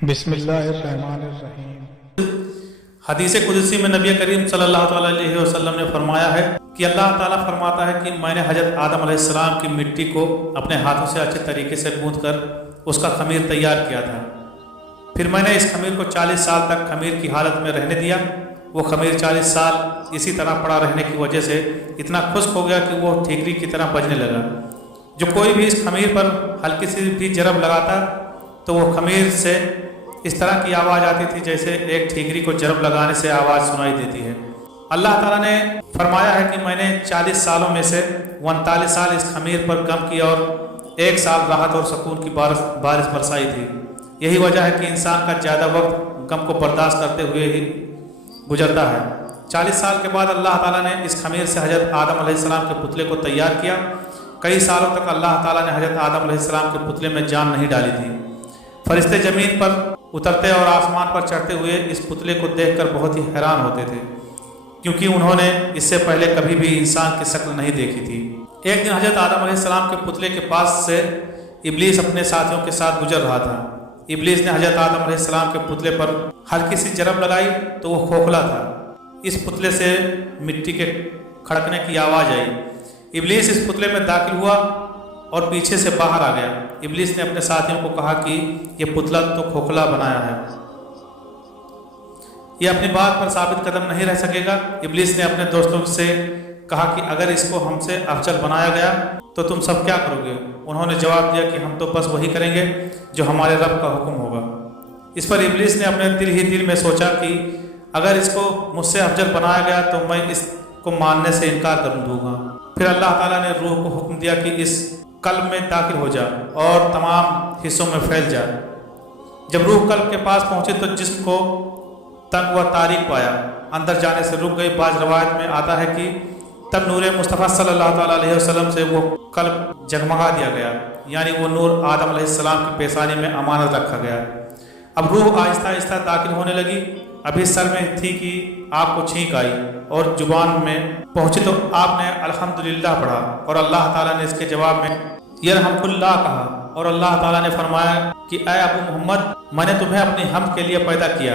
بسم اللہ الرحمن الرحیم۔ حدیث قدسی میں نبی کریم صلی اللہ علیہ وسلم نے فرمایا ہے کہ اللہ تعالیٰ فرماتا ہے کہ میں نے حضرت آدم علیہ السلام کی مٹی کو اپنے ہاتھوں سے اچھے طریقے سے گوندھ کر اس کا خمیر تیار کیا تھا، پھر میں نے اس خمیر کو 40 سال تک خمیر کی حالت میں رہنے دیا۔ وہ خمیر 40 سال اسی طرح پڑا رہنے کی وجہ سے اتنا خشک ہو گیا کہ وہ ٹھیکری کی طرح بجنے لگا۔ جو کوئی بھی اس خمیر پر ہلکی سی بھی جرب لگاتا تو وہ خمیر سے اس طرح کی آواز آتی تھی جیسے ایک ٹھیکری کو جرب لگانے سے آواز سنائی دیتی ہے۔ اللہ تعالیٰ نے فرمایا ہے کہ میں نے 40 سالوں میں سے 39 سال اس خمیر پر کم کیا اور 1 سال راحت اور سکون کی بارش برسائی تھی۔ یہی وجہ ہے کہ انسان کا زیادہ وقت غم کو برداشت کرتے ہوئے ہی گزرتا ہے۔ 40 سال کے بعد اللہ تعالیٰ نے اس خمیر سے حضرت آدم علیہ السلام کے پتلے کو تیار کیا۔ کئی سالوں تک اللہ تعالیٰ نے حضرت آدم علیہ السلام کے پتلے میں جان نہیں ڈالی تھی۔ فرشتے زمین پر اترتے اور آسمان پر چڑھتے ہوئے اس پتلے کو دیکھ کر بہت ہی حیران ہوتے تھے، کیونکہ انہوں نے اس سے پہلے کبھی بھی انسان کی شکل نہیں دیکھی تھی۔ ایک دن حضرت آدم علیہ السلام کے پتلے کے پاس سے ابلیس اپنے ساتھیوں کے ساتھ گزر رہا تھا۔ ابلیس نے حضرت آدم علیہ السلام کے پتلے پر ہلکی سی جرب لگائی تو وہ کھوکھلا تھا۔ اس پتلے سے مٹی کے کھڑکنے کی آواز آئی۔ ابلیس اس پتلے میں داخل ہوا اور پیچھے سے باہر آ گیا۔ ابلیس نے اپنے ساتھیوں کو کہا کہ یہ پتلا تو کھوکھلا بنایا ہے، یہ اپنی بات پر ثابت قدم نہیں رہ سکے گا۔ ابلیس نے اپنے دوستوں سے کہا کہ اگر اس کو ہم سے افضل بنایا گیا تو تم سب کیا کرو گے؟ انہوں نے جواب دیا کہ ہم تو بس وہی کریں گے جو ہمارے رب کا حکم ہوگا۔ اس پر ابلیس نے اپنے دل میں سوچا کہ اگر اس کو مجھ سے افضل بنایا گیا تو میں اس کو ماننے سے انکار کر دوں گا۔ پھر اللہ تعالیٰ نے روح کو حکم دیا کہ اس قلب میں داخل ہو جا اور تمام حصوں میں پھیل جا۔ جب روح قلب کے پاس پہنچی تو جسم کو تنگ و تاریک پایا، اندر جانے سے رک گئی۔ بعض روایت میں آتا ہے کہ تب نور مصطفیٰ صلی اللہ تعالیٰ علیہ وسلم سے وہ قلب جگمگا دیا گیا، یعنی وہ نور آدم علیہ السلام کی پیشانی میں امانت رکھا گیا۔ اب روح آہستہ آہستہ داخل ہونے لگی۔ ابھی سر میں تھی کہ آپ کو چھینک آئی اور زبان میں پہنچی تو آپ نے الحمدللہ پڑھا اور اللہ تعالیٰ نے اس کے جواب میں یرحمک اللہ کہا، اور اللہ تعالیٰ نے فرمایا کہ اے ابو محمد، میں نے تمہیں اپنی حمد کے لیے پیدا کیا۔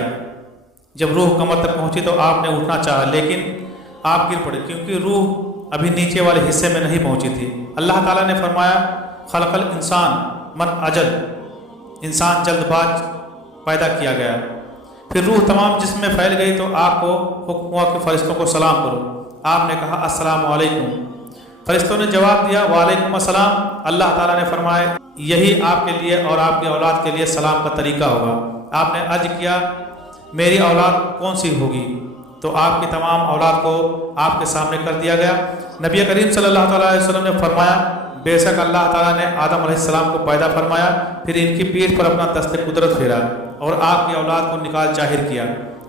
جب روح کمر تک پہنچی تو آپ نے اٹھنا چاہا لیکن آپ گر پڑے کیونکہ روح ابھی نیچے والے حصے میں نہیں پہنچی تھی۔ اللہ تعالیٰ نے فرمایا خلق الانسان من اجل، انسان جلد باز پیدا کیا گیا۔ پھر روح تمام جسم میں پھیل گئی تو آپ کو حکم ہوا کہ فرشتوں کو سلام کرو۔ آپ نے کہا السلام علیکم۔ فرشتوں نے جواب دیا وعلیکم السلام۔ اللہ تعالیٰ نے فرمایا یہی آپ کے لیے اور آپ کی اولاد کے لیے سلام کا طریقہ ہوگا۔ آپ نے عرض کیا میری اولاد کون سی ہوگی؟ تو آپ کی تمام اولاد کو آپ کے سامنے کر دیا گیا۔ نبی کریم صلی اللہ علیہ وسلم نے فرمایا بے شک اللہ تعالیٰ نے آدم علیہ السلام کو پیدا فرمایا، پھر ان کی پیٹھ پر اپنا دست قدرت پھیرا اور آپ کی اولاد کو نکال ظاہر کیا۔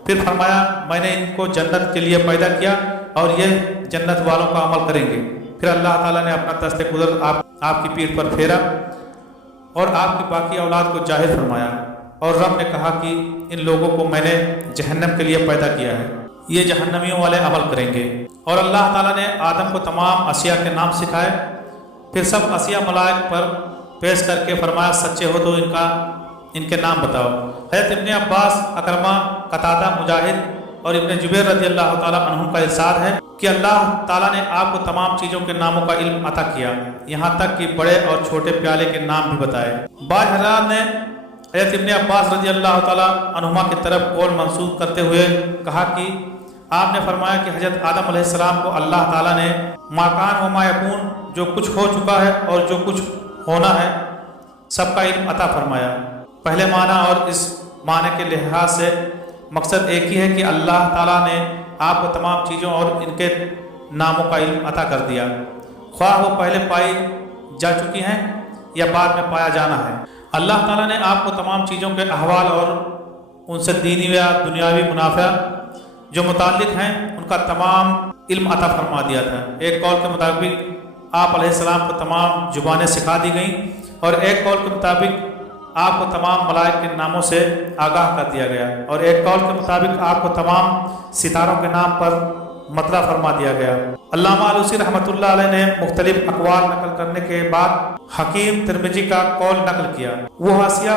پھر فرمایا میں نے ان کو جنت کے لیے پیدا کیا اور یہ جنت والوں کا عمل کریں گے۔ پھر اللہ تعالیٰ نے اپنا دست قدرت آپ کی پیٹھ پر پھیرا اور آپ کی باقی اولاد کو ظاہر فرمایا، اور رب نے کہا کہ ان لوگوں کو میں نے جہنم کے لیے پیدا کیا ہے، یہ جہنمیوں والے عمل کریں گے۔ اور اللہ تعالیٰ نے آدم کو تمام اشیاء کے نام سکھائے، پھر سب اشیاء ملائک پر پیش کر کے فرمایا سچے ہو تو ان کے نام بتاؤ۔ حضرت ابن عباس، اکرمہ، قتادہ، مجاہد اور ابن جبیر رضی اللہ تعالیٰ عنہم کا ارشاد ہے کہ اللہ تعالیٰ نے آپ کو تمام چیزوں کے ناموں کا علم عطا کیا، یہاں تک کہ بڑے اور چھوٹے پیالے کے نام بھی بتائے۔ بعض حضرات نے حضرت ابن عباس رضی اللہ تعالیٰ عنہما کی طرف قول منسوخ کرتے ہوئے کہا کہ آپ نے فرمایا کہ حضرت آدم علیہ السلام کو اللہ تعالیٰ نے ما کان و ما یکون، جو کچھ ہو چکا ہے اور جو کچھ ہونا ہے، سب کا علم عطا فرمایا۔ پہلے معنی اور اس معنی کے لحاظ سے مقصد ایک ہی ہے کہ اللہ تعالیٰ نے آپ کو تمام چیزوں اور ان کے ناموں کا علم عطا کر دیا، خواہ وہ پہلے پائی جا چکی ہیں یا بعد میں پایا جانا ہے۔ اللہ تعالیٰ نے آپ کو تمام چیزوں کے احوال اور ان سے دینی یا دنیاوی منافع جو متعلق ہیں ان کا تمام علم عطا فرما دیا تھا۔ ایک قول کے مطابق آپ علیہ السلام کو تمام زبانیں سکھا دی گئیں، اور ایک قول کے مطابق آپ کو تمام ملائک کے ناموں سے آگاہ کر دیا گیا، اور ایک قول کے مطابق آپ کو تمام ستاروں کے نام پر مطلع فرما دیا گیا۔ علامہ آلوسی رحمۃ اللہ علیہ نے مختلف اقوال نقل کرنے کے بعد حکیم ترمذی کا قول نقل کیا۔ وہ حاشیہ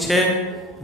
6